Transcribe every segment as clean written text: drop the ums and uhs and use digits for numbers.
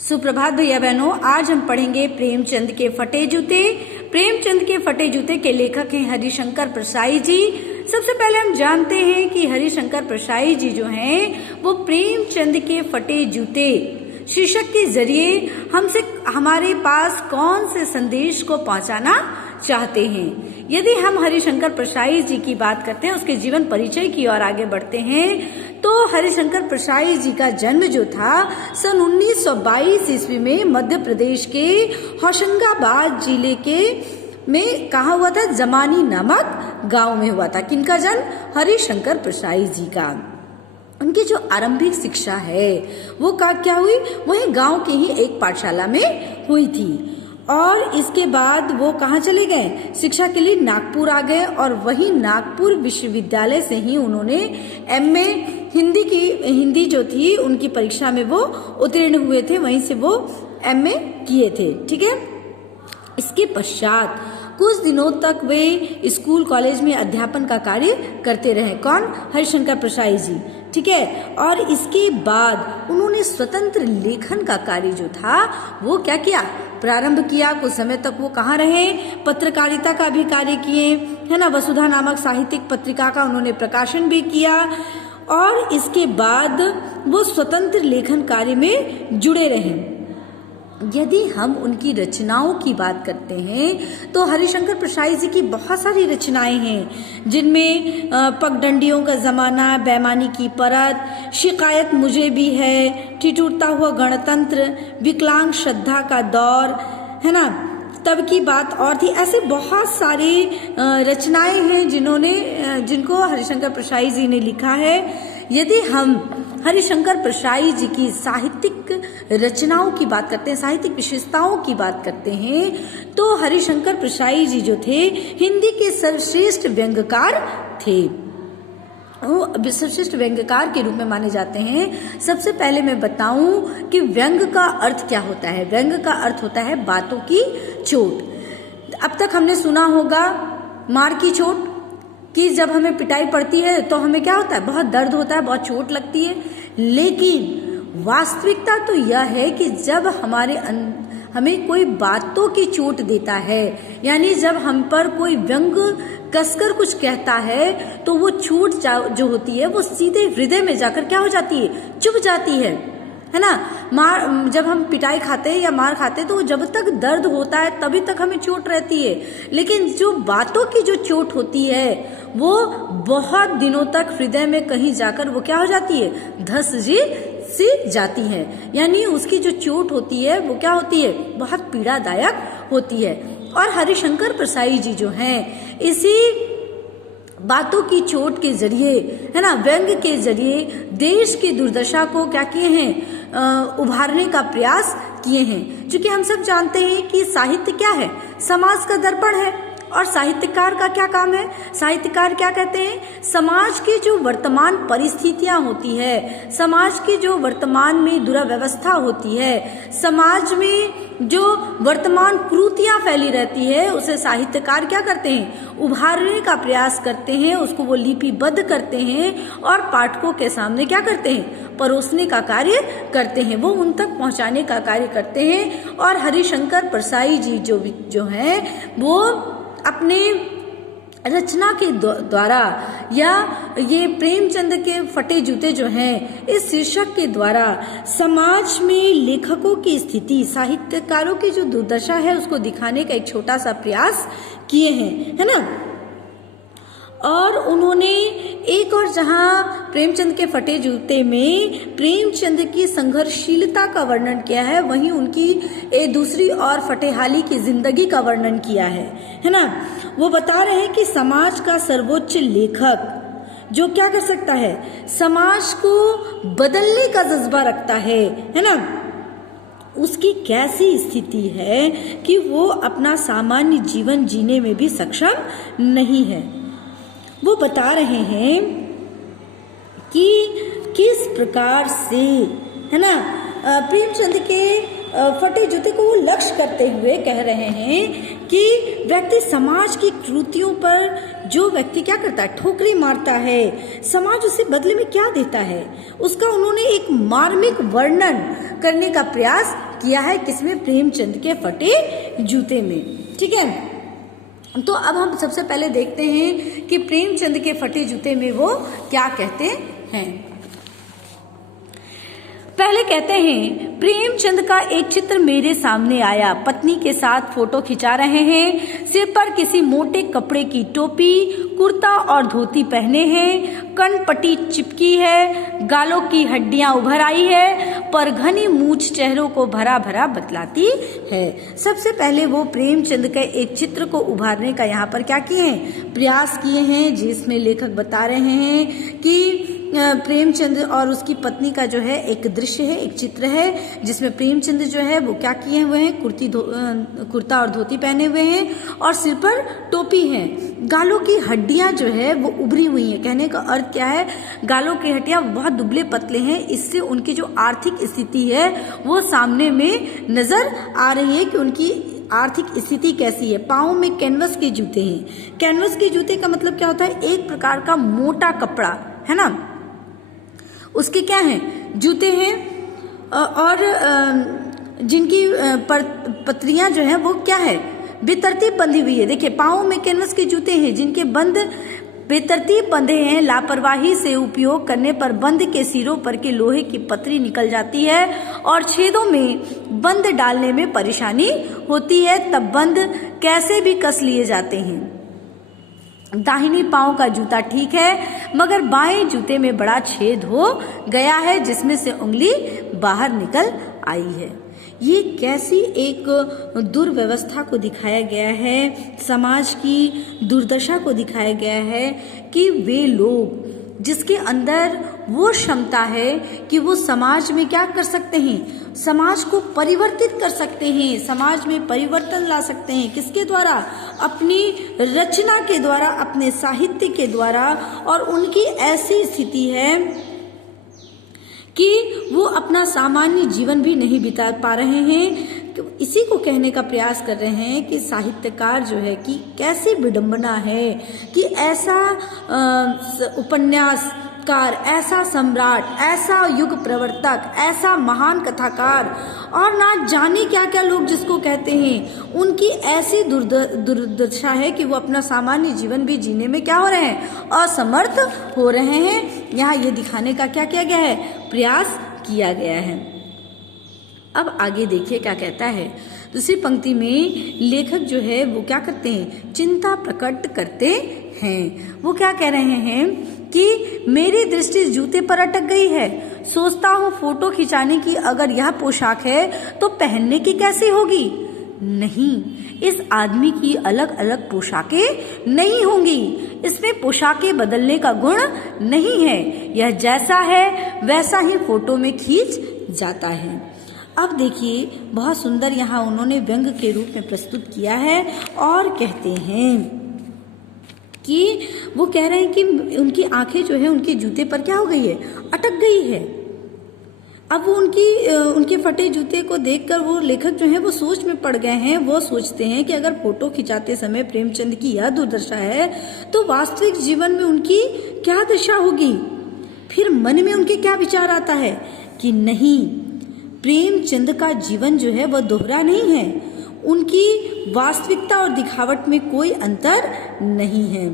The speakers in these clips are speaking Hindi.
सुप्रभात भैया बहनों, आज हम पढ़ेंगे प्रेमचंद के फटे जूते। प्रेमचंद के फटे जूते के लेखक हैं हरिशंकर प्रसाई जी। सबसे पहले हम जानते हैं कि हरिशंकर प्रसाई जी जो हैं वो प्रेमचंद के फटे जूते शीर्षक के जरिए हमसे हमारे पास कौन से संदेश को पहुंचाना चाहते हैं। यदि हम हरिशंकर प्रसाई जी की बात करते हैं, उसके जीवन परिचय की ओर आगे बढ़ते हैं, तो हरिशंकर प्रसाई जी का जन्म जो था सन 1922 ईस्वी में मध्य प्रदेश के होशंगाबाद जिले के में कहा हुआ था, जमानी नामक गांव में हुआ था। किनका जन्म? हरिशंकर प्रसाई जी का। उनकी जो आरंभिक शिक्षा है वो क्या हुई? वही गांव की ही एक पाठशाला में हुई थी और इसके बाद वो कहाँ चले गए? शिक्षा के लिए नागपुर आ गए और वही नागपुर विश्वविद्यालय से ही उन्होंने एमए हिंदी जो थी उनकी परीक्षा में वो उत्तीर्ण हुए थे, वहीं से वो एमए किए थे। ठीक है। इसके पश्चात कुछ दिनों तक वे स्कूल कॉलेज में अध्यापन का कार्य करते रहे। कौन? हरिशंकर प्रसाई जी। ठीक है। और इसके बाद उन्होंने स्वतंत्र लेखन का कार्य जो था वो क्या किया? प्रारंभ किया। कुछ समय तक वो कहाँ रहे? पत्रकारिता का भी कार्य किए, है ना। वसुधा नामक साहित्यिक पत्रिका का उन्होंने प्रकाशन भी किया और इसके बाद वो स्वतंत्र लेखन कार्य में जुड़े रहे। यदि हम उनकी रचनाओं की बात करते हैं तो हरिशंकर प्रसाई जी की बहुत सारी रचनाएं हैं, जिनमें पगडंडियों का जमाना, बेईमानी की परत, शिकायत मुझे भी है, ठिठुरता हुआ गणतंत्र, विकलांग श्रद्धा का दौर, है ना, तब की बात और थी। ऐसे बहुत सारी रचनाएं हैं जिनको हरिशंकर प्रसाई जी ने लिखा है। यदि हम हरिशंकर प्रसाई जी की साहित्यिक रचनाओं की बात करते हैं, साहित्यिक विशेषताओं की बात करते हैं, तो हरिशंकर प्रसाई जी जो थे हिंदी के सर्वश्रेष्ठ व्यंग्यकार थे। वो सर्वश्रेष्ठ व्यंग्यकार के रूप में माने जाते हैं। सबसे पहले मैं बताऊं कि व्यंग्य का अर्थ क्या होता है। व्यंग्य का अर्थ होता है बातों की चोट। अब तक हमने सुना होगा मार की चोट, कि जब हमें पिटाई पड़ती है तो हमें क्या होता है? बहुत दर्द होता है, बहुत चोट लगती है। लेकिन वास्तविकता तो यह है कि जब हमें कोई बातों की चोट देता है, यानी जब हम पर कोई व्यंग्य कसकर कुछ कहता है, तो वो चोट जो होती है वो सीधे हृदय में जाकर क्या हो जाती है? चुभ जाती है ना। जब हम पिटाई खाते हैं या मार खाते हैं तो जब तक दर्द होता है तभी तक हमें चोट रहती है, लेकिन जो बातों की जो चोट होती है वो बहुत दिनों तक हृदय में कहीं जाकर वो क्या हो जाती है? धस सी जाती है। यानी उसकी जो चोट होती है वो क्या होती है? बहुत पीड़ादायक होती है। और हरिशंकर प्रसाई जी जो हैं इसी बातों की चोट के जरिए, है ना, व्यंग्य के जरिए देश की दुर्दशा को क्या किए हैं? उभारने का प्रयास किए हैं। क्योंकि हम सब जानते हैं कि साहित्य क्या है? समाज का दर्पण है। और साहित्यकार का क्या काम है? साहित्यकार क्या कहते हैं? समाज की जो वर्तमान परिस्थितियां होती है, समाज की जो वर्तमान में दुराव्यवस्था होती है, समाज में जो वर्तमान कुरीतियां फैली रहती है, उसे साहित्यकार क्या करते हैं? उभारने का प्रयास करते हैं, उसको वो लिपिबद्ध करते हैं और पाठकों के सामने क्या करते हैं? परोसने का कार्य करते हैं, वो उन तक पहुंचाने का कार्य करते हैं। और हरिशंकर प्रसाई जी जो हैं वो अपने रचना के द्वारा या ये प्रेमचंद के फटे जूते जो हैं इस शीर्षक के द्वारा समाज में लेखकों की स्थिति, साहित्यकारों की जो दुर्दशा है उसको दिखाने का एक छोटा सा प्रयास किए हैं, है ना। और उन्होंने एक और जहां प्रेमचंद के फटे जूते में प्रेमचंद की संघर्षशीलता का वर्णन किया है, वहीं उनकी दूसरी और फटेहाली की जिंदगी का वर्णन किया है ना। वो बता रहे हैं कि समाज का सर्वोच्च लेखक जो क्या कर सकता है? समाज को बदलने का जज्बा रखता है ना। उसकी कैसी स्थिति है कि वो अपना सामान्य जीवन जीने में भी सक्षम नहीं है। वो बता रहे हैं कि किस प्रकार से, है ना, प्रेमचंद के फटे जूते को वो लक्ष्य करते हुए कह रहे हैं कि व्यक्ति समाज की कृतियों पर जो व्यक्ति क्या करता है, ठोकरी मारता है, समाज उसे बदले में क्या देता है, उसका उन्होंने एक मार्मिक वर्णन करने का प्रयास किया है। किसमें? प्रेमचंद के फटे जूते में। ठीक है, तो अब हम सबसे पहले देखते हैं कि प्रेमचंद के फटे जूते में वो क्या कहते हैं। पहले कहते हैं, प्रेमचंद का एक चित्र मेरे सामने आया। पत्नी के साथ फोटो खिंचा रहे हैं, सिर पर किसी मोटे कपड़े की टोपी, कुर्ता और धोती पहने हैं, कनपट्टी चिपकी है, गालों की हड्डियां उभर आई है, पर घनी मूछ चेहरों को भरा भरा बतलाती है। सबसे पहले वो प्रेमचंद के एक चित्र को उभारने का यहाँ पर क्या किए हैं, प्रयास किए हैं, जिसमें लेखक बता रहे हैं कि प्रेमचंद और उसकी पत्नी का जो है एक दृश्य है, एक चित्र है, जिसमें प्रेमचंद जो है वो क्या किए हुए हैं, कुर्ता और धोती पहने हुए हैं और सिर पर टोपी है। गालों की हड्डियां जो है वो उभरी हुई हैं। कहने का अर्थ क्या है, गालों की हड्डियां बहुत दुबले पतले हैं, इससे उनकी जो आर्थिक स्थिति है वो सामने में नजर आ रही है कि उनकी आर्थिक स्थिति कैसी है। पाँव में कैनवस के जूते हैं। कैनवस के जूते का मतलब क्या होता है, एक प्रकार का मोटा कपड़ा है ना, उसके क्या हैं, जूते हैं, और जिनकी पतरियां जो है वो क्या है, बेतरतीब बंधी हुई है। देखिए, पाँव में कैनवस के जूते हैं जिनके बंद बेतरतीब बंधे हैं। लापरवाही से उपयोग करने पर बंद के सिरों पर के लोहे की पतरी निकल जाती है और छेदों में बंद डालने में परेशानी होती है, तब बंद कैसे भी कस लिए जाते हैं। दाहिनी पांव का जूता ठीक है, मगर बाएं जूते में बड़ा छेद हो गया है, जिसमें से उंगली बाहर निकल आई है। ये कैसी एक दुर्व्यवस्था को दिखाया गया है, समाज की दुर्दशा को दिखाया गया है कि वे लोग जिसके अंदर वो क्षमता है कि वो समाज में क्या कर सकते हैं, समाज को परिवर्तित कर सकते हैं, समाज में परिवर्तन ला सकते हैं। किसके द्वारा? अपनी रचना के द्वारा, अपने साहित्य के द्वारा। और उनकी ऐसी स्थिति है कि वो अपना सामान्य जीवन भी नहीं बिता पा रहे हैं। इसी को कहने का प्रयास कर रहे हैं कि साहित्यकार जो है कि कैसी विडंबना है कि ऐसा उपन्यासकार, ऐसा सम्राट, ऐसा युग प्रवर्तक, ऐसा महान कथाकार और ना जाने क्या क्या लोग जिसको कहते हैं, उनकी ऐसी दुर्दशा है कि वो अपना सामान्य जीवन भी जीने में क्या हो रहे हैं, असमर्थ हो रहे हैं। यहाँ ये दिखाने का क्या किया गया है, प्रयास किया गया है। अब आगे देखिए क्या कहता है। दूसरी पंक्ति में लेखक जो है वो क्या करते हैं, चिंता प्रकट करते हैं। वो क्या कह रहे हैं कि मेरी दृष्टि जूते पर अटक गई है। सोचता हूँ फोटो खिंचाने की अगर यह पोशाक है तो पहनने की कैसी होगी। नहीं, इस आदमी की अलग अलग पोशाकें नहीं होंगी, इसमें पोशाकें बदलने का गुण नहीं है, यह जैसा है वैसा ही फोटो में खींच जाता है। अब देखिए, बहुत सुंदर यहाँ उन्होंने व्यंग के रूप में प्रस्तुत किया है और कहते हैं कि वो कह रहे हैं कि उनकी आंखें जो है उनके जूते पर क्या हो गई है, अटक गई है। अब वो उनके फटे जूते को देखकर वो लेखक जो है वो सोच में पड़ गए हैं। वो सोचते हैं कि अगर फोटो खिंचाते समय प्रेमचंद की यह दुर्दशा है तो वास्तविक जीवन में उनकी क्या दशा होगी। फिर मन में उनके क्या विचार आता है कि नहीं, प्रेमचंद का जीवन जो है वह दोहरा नहीं है, उनकी वास्तविकता और दिखावट में कोई अंतर नहीं है।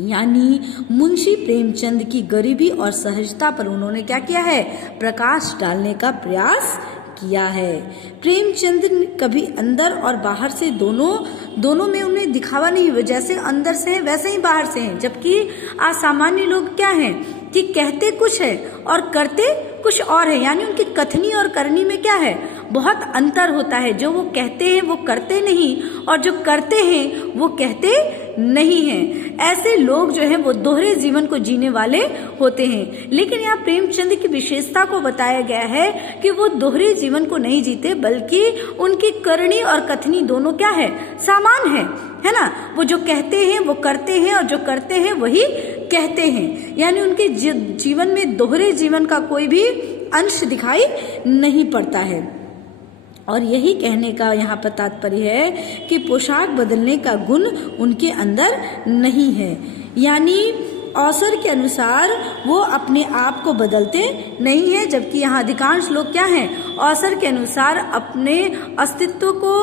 यानी मुंशी प्रेमचंद की गरीबी और सहजता पर उन्होंने क्या किया है, प्रकाश डालने का प्रयास किया है। प्रेमचंद कभी अंदर और बाहर से दोनों में उन्हें दिखावा नहीं हुआ, जैसे अंदर से है वैसे ही बाहर से हैं। जबकि असामान्य लोग क्या हैं कि कहते कुछ है और करते कुछ और है, यानी उनकी कथनी और करनी में क्या है, बहुत अंतर होता है। जो वो कहते हैं वो करते नहीं, और जो करते हैं वो कहते नहीं हैं। ऐसे लोग जो हैं वो दोहरे जीवन को जीने वाले होते हैं। लेकिन यहाँ प्रेमचंद की विशेषता को बताया गया है कि वो दोहरे जीवन को नहीं जीते, बल्कि उनकी करनी और कथनी दोनों क्या है, समान है ना। वो जो कहते हैं वो करते हैं और जो करते हैं वही कहते हैं। यानी उनके जीवन में दोहरे जीवन का कोई भी अंश दिखाई नहीं पड़ता है। और यही कहने का यहाँ पर तात्पर्य है कि पोशाक बदलने का गुण उनके अंदर नहीं है, यानी अवसर के अनुसार वो अपने आप को बदलते नहीं है, जबकि यहाँ अधिकांश लोग क्या हैं, अवसर के अनुसार अपने अस्तित्व को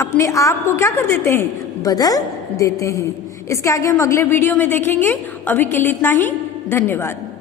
अपने आप को क्या कर देते हैं, बदल देते हैं। इसके आगे हम अगले वीडियो में देखेंगे। अभी के लिए इतना ही, धन्यवाद।